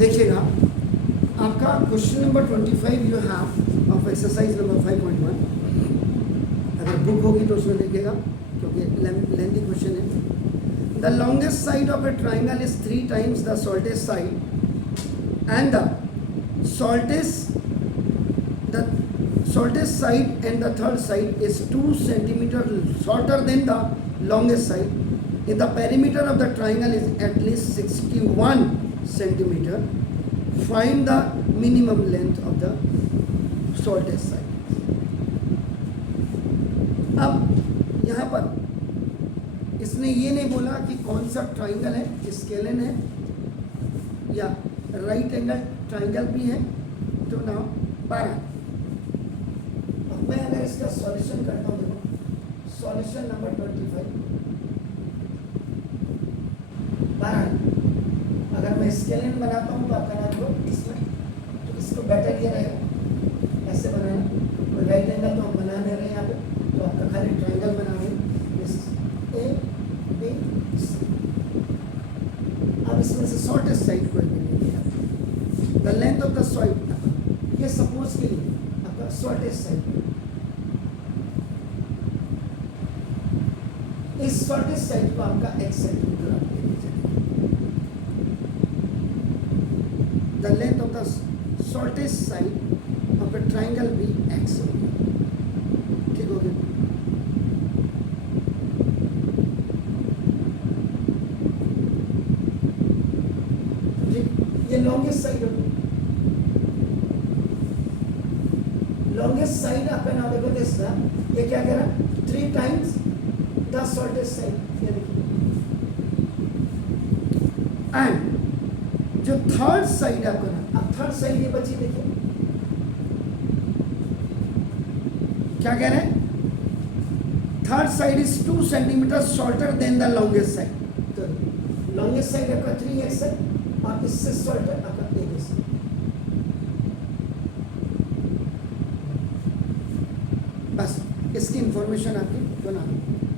देखिएगा आपका question number 25 you have of exercise number 5.1। अगर बुक होगी तो उसमें देखिएगा क्योंकि लेंथी क्वेश्चन है। The longest side of a triangle is 3 times the shortest side and the shortest side and the third side is 2 centimeter shorter than the longest side. If the perimeter of the triangle is at least 61 centimeter, find the minimum length of the shortest side. अब यहाँ पर इसने ये नहीं बोला कि कौन सा ट्राइंगल है, स्केलन है या राइट एंगल ट्राइंगल भी है। तो नाउ 12 मैं अगर इसका सॉल्यूशन करता हूँ, देखो सॉल्यूशन नंबर 25 12। अगर मैं स्केलिन बनाता हूँ तो आपका ना जो इसमें तो इसको बेटर ये रहेगा ऐसे बनाना। और राइट एंगल तो हम बना नहीं रहे यहाँ पे, तो आपका खाली ट्राइंगल बना रहे हैं ए बी सी। अब इसमें से शॉर्टेस्ट साइड कोई भी नहीं है। The length of the side, ये सपोज के लिए आपका शॉर्टेस्ट साइड, इस शॉर्टेस्ट साइड को आपका x सेंटीमीटर आप लेके चलिए। The length of the shortest side of a triangle भी x होगी। ठीक हो गया। ठीक, ये लॉन्गेस्ट साइड होगी। लॉन्गेस्ट साइड आपका नाम देखो इसका, ये क्या कह रहा है 3 times द शॉर्टेस्ट साइड, ये देखिए। एंड जो थर्ड साइड आपका ना, अब थर्ड साइड ये बची, देखिए क्या कह रहे हैं, third side is 2 centimeter shorter than the longest side. तो लॉन्गेस्ट साइड आपका 3x है और इससे शॉर्टर आपका 1x है। बस इसकी इंफॉर्मेशन आपकी बना।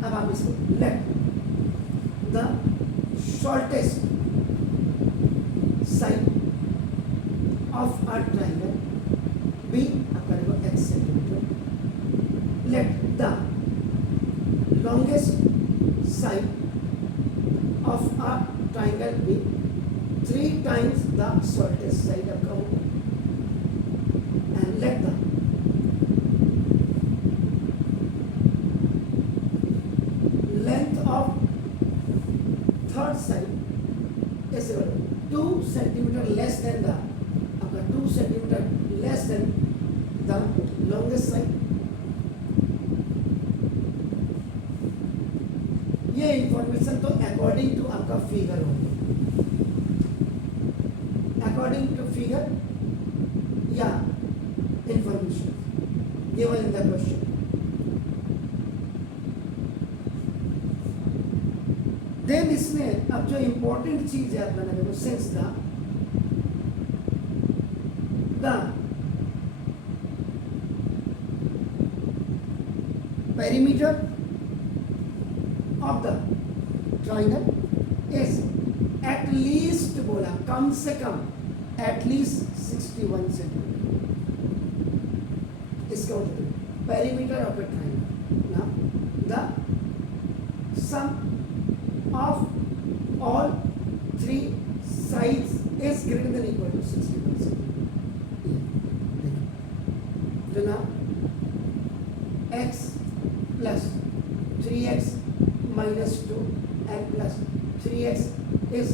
अब आप इसको let the shortest side of a triangle be आपका देखो x centimetre, let the longest side of a triangle be 3 times the shortest side आपका होगा, and let the side is 2 centimeter less than the आपका 2 centimeter less than the longest side। ये information तो according to आपका figure होगी, according to figure या information given in the question. Then इसमें अब जो इंपॉर्टेंट चीज है अपना देखो, since the perimeter of the triangle is at least, बोला कम से कम एटलीस्ट 61 सेंटीमीटर। इसका मतलब पेरीमीटर ऑफ ए ट्राइंगल ना the sum of all 3 sides is greater than equal to 60%. So now x plus 3x minus 2 and plus 3x is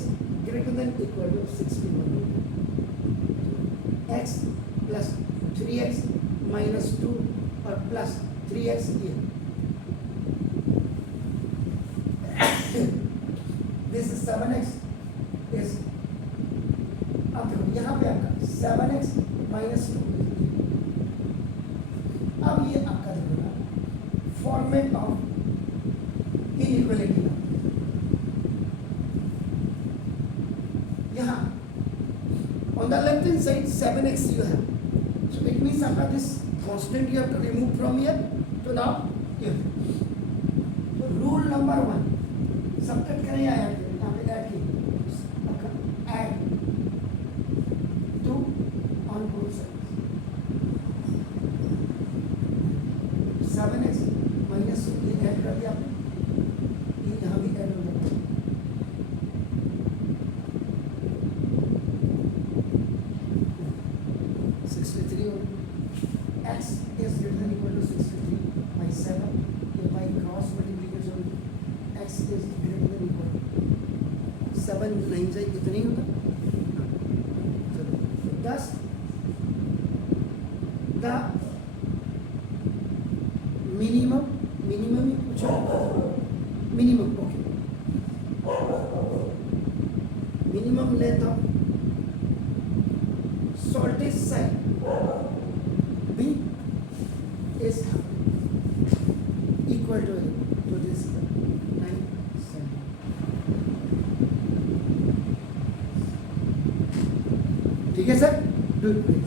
greater than equal to 61. x plus 3x minus 2 or plus 3x here. This is 7x is अब देखो यहाँ पे आपका 7x minus 2। अब ये आपका देखो ना फॉर्मेट ऑफ इनइक्वालिटी। यहाँ on the left hand side 7x you have, so it means आपका this constant you have to remove from here to now here। तो रूल नंबर 1 सब्ट्रैक्ट करें या ऐड करें, यहाँ पे ऐड की ऐड 7, ये by cross multiplication x is greater than equal to 7 9 से कितना ही होता चलो 10 द मिनिमम ही पूछो minimum okay minimum length of shortest side B is equal to this 9 cm. ठीक है sir, do it please.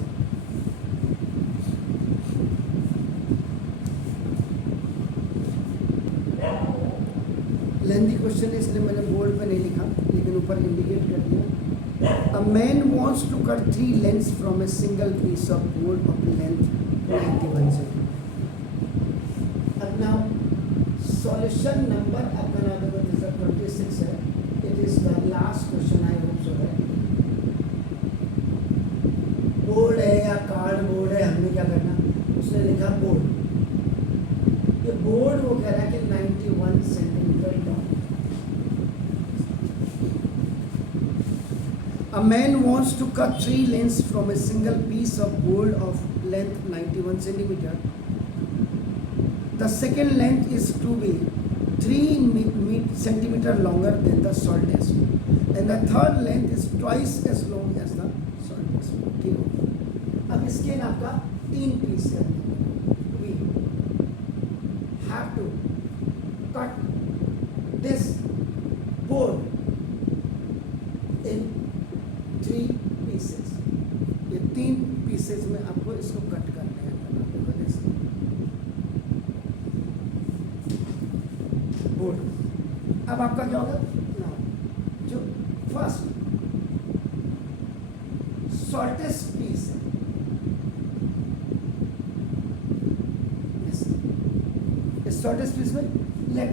Lengthy question है इसलिए मैंने बोर्ड पे नहीं लिखा लेकिन ऊपर इंडिकेट कर दिया. A man wants to cut 3 lengths from a single piece of board of length 91 cm. अब now solution number आपका ना देखो this is 26 है. It is the last question I hope so है. बोर्ड है या कार्ड बोर्ड है हमने क्या करना उसने लिखा बोर्ड. ये बोर्ड वो कह रहा है कि 91 centimetre long. A man wants to cut 3 lengths from a single piece of board of length 91 centimeter. The second length is to be 3 centimeter longer than the shortest, and the third length is twice as long as the shortest. ठीक है. अब इसके ना आपका 3 piece करने हैं. We have to cut this board in 3 pieces. ये 3 pieces में आपको इसको कट करना है. बोर्ड. अब आपका क्या होगा ना जो फर्स्ट शॉर्टेस्ट पीस है इस शॉर्टेस्ट पीस में let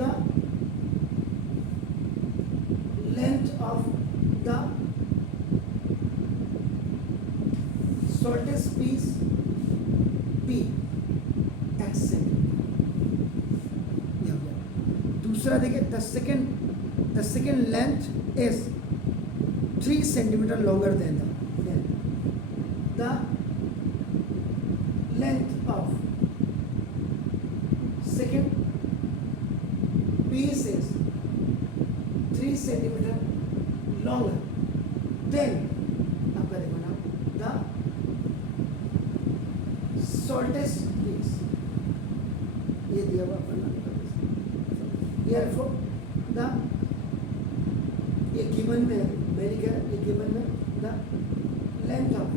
the length of the shortest piece P x centimeter. दूसरा देखिए the second length is 3 centimeter longer than the length of second piece is 3 centimeter longer then आपका देखो ना the shortest piece ये दिया हुआ अपना therefore the ये given में मैंने क्या ये given में the length of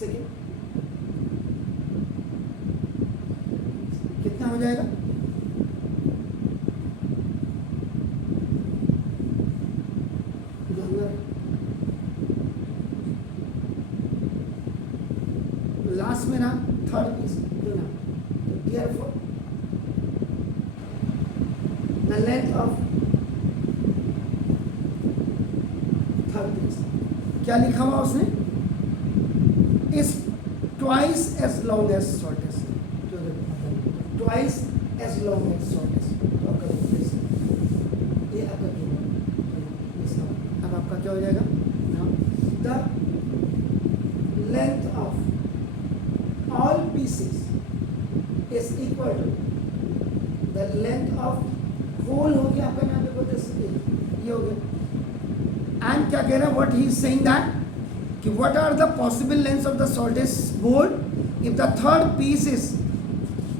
second कितना हो जाएगा लास्ट में ना थर्ड पीस ना therefore the length of third piece क्या लिखा हुआ उसने is twice as long as shortest. Twice as long as shortest. ये आपका अब आपका क्या हो जाएगा the length of all pieces is equal to the length of whole हो गया आपका यहाँ पे बोलते ये हो गया. And क्या कह रहा है what he is saying that कि what are the possible lengths of the shortest board if the third piece is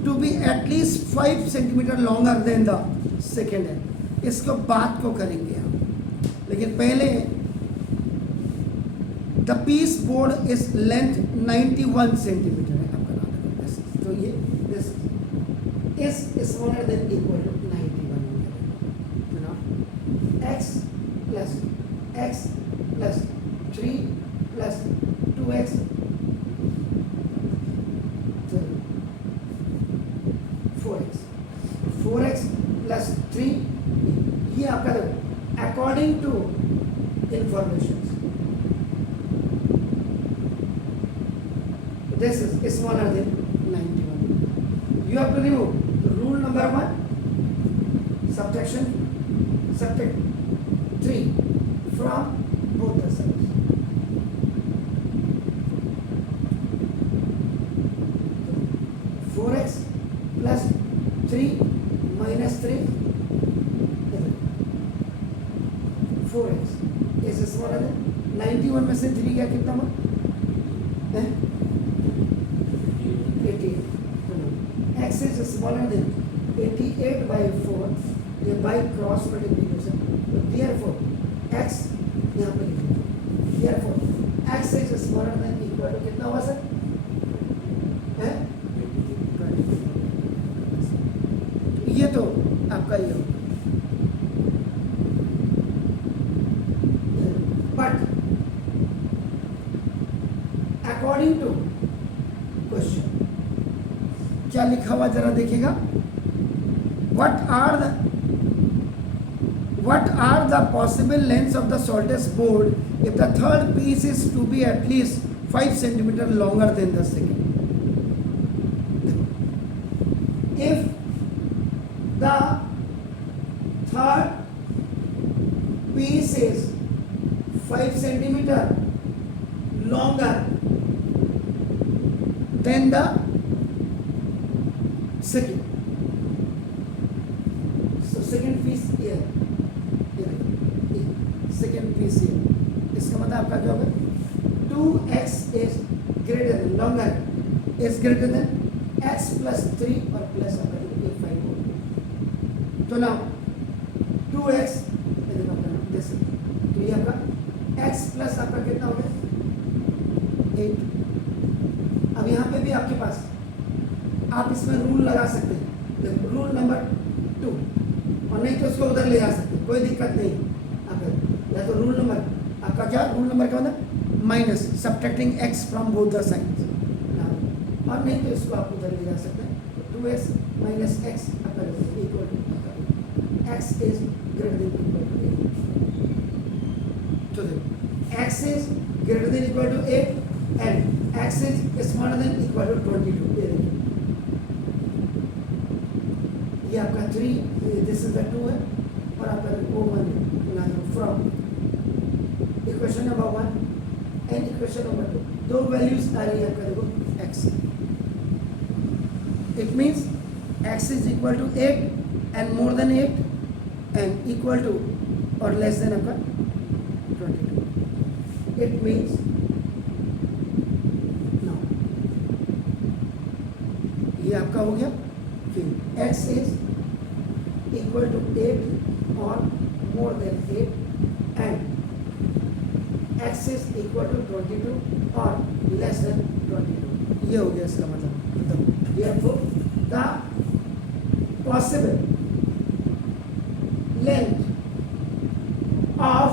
to be at least 5 centimeter longer than the second है. इसको बात को करेंगे हम लेकिन पहले the piece board is length 91 centimeter है आपका नाम. तो ये this is smaller than equal to 91. You know x plus 3 plus 2x 4x plus 3 ये आपका according to information this is smaller than 91. You have to remove. So rule number 1, subtract 3 from both the sides. So 4x plus 3 minus 3 4x is smaller than 91 में से 3 क्या कितना हुआ? 88. X is smaller than 88 by 4. ये by cross multiplication. तो therefore x यहाँ पे लिखो. Therefore x is smaller than equal to कितना हुआ सर? ये तो आपका ये होगा. But according to question, क्या लिखा हुआ जरा देखिएगा. What are the possible lengths of the shortest board if the third piece is to be at least 5 centimeter longer than the second? If the third piece is 5 centimeter longer than the second. So second piece here. Second piece here. इसका मतलब आपका जो होगा 2x is greater than longer is greater than x plus 3 और plus आपका 5 होगा. तो now 2x जैसे तो ये आपका x प्लस आपका कितना हो गया 8. अब यहाँ पे भी आपके पास आप इसमें रूल लगा सकते हैं. रूल नंबर 2 और नहीं तो उसको उधर ले जा सकते हैं, कोई दिक्कत नहीं. आपका या तो रूल नंबर आपका क्या रूल नंबर क्या होता है minus subtracting x from both the sides. और नहीं तो इसको आप उधर ले जा सकते हैं. 2x minus x equal to x is greater than equal to 8. So x is greater than equal to 8 and x is smaller than equal to 22. ये आपका 3, this is the 2 है और आपका 1 from equation number 1 and equation number 2. दो values आ रही है आपका देखो x. It means x is equal to 8 and more than 8 and equal to or less than आपका 22. It means now ये आपका हो गया कि x is equal to 8 or more than 8 and x is equal to 22 or less than 22. ये हो गया इसका मतलब. Therefore, the possible length of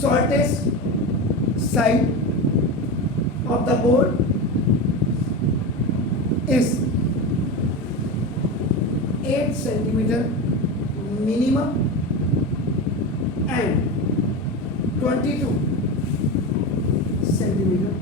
shortest side of the board is 8 centimeter minimum and 22 centimeter